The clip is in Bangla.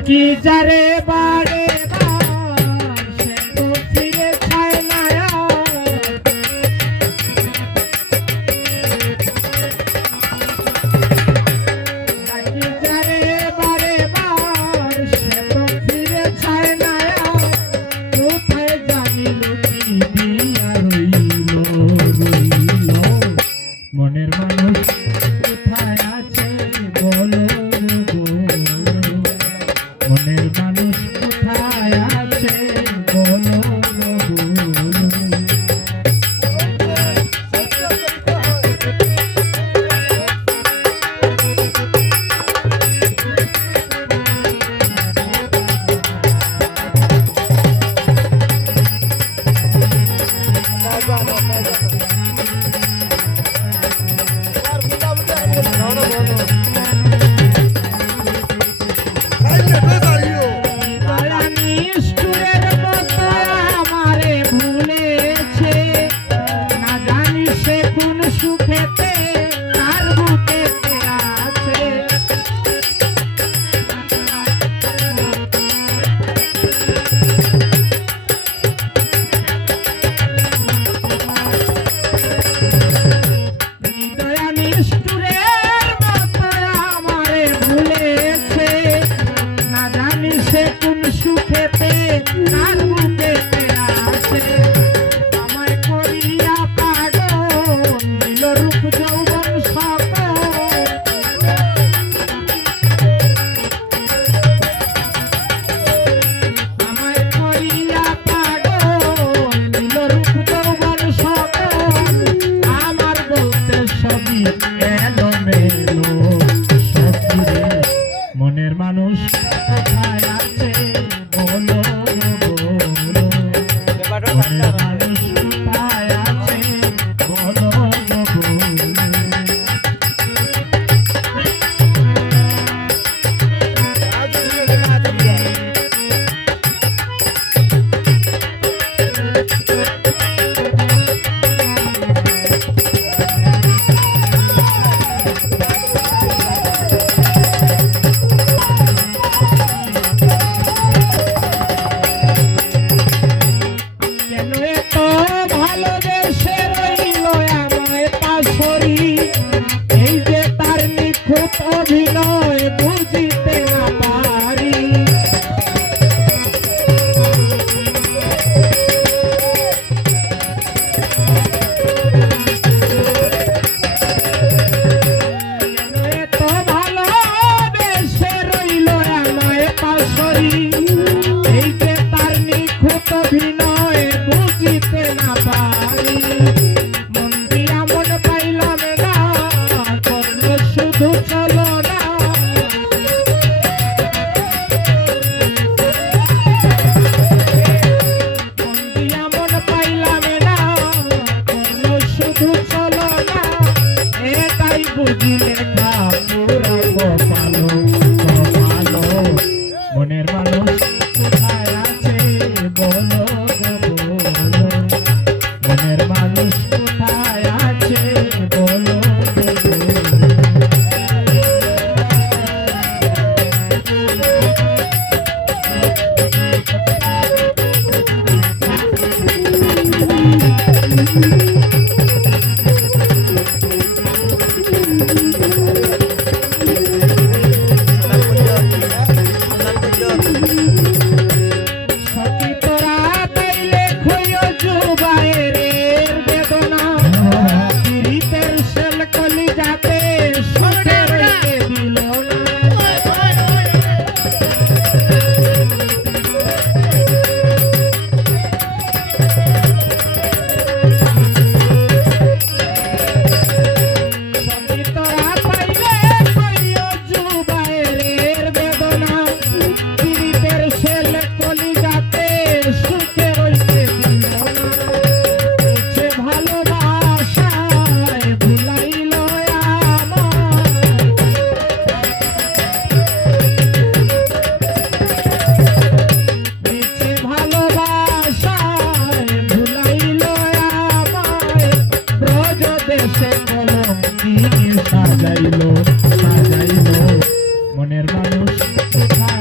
ডাকি যারে বারে বার সে তো ফিরে চায় না ডাকি যারে বারে বার সে তো ফিরে চায় না কোথায় জানি লুকি দিয়া রইল রইল মনের মানুষ কোথায় আছে বলো মনের মানুষ কোথায় আছে বলো মনের মানুষ কোথায় আছে বলো মনের মানুষ কোথায় আছে বলো অভিনয় বুঝিতে না পারি এত ভালো বেশে রইল আমায় পাশরি এই যে তার নিখুঁত অভিনয় বুঝিতে না পারি মন দিয়া মন পাইলাম না করলো শুধু চলো বুঝিলে পুরা কপালো কপালো মনের মানুষ কোথায় আছে বলো মনের মানুষ কোথায় আছে বলো সাজাইলো মনের মানুষ কোথায়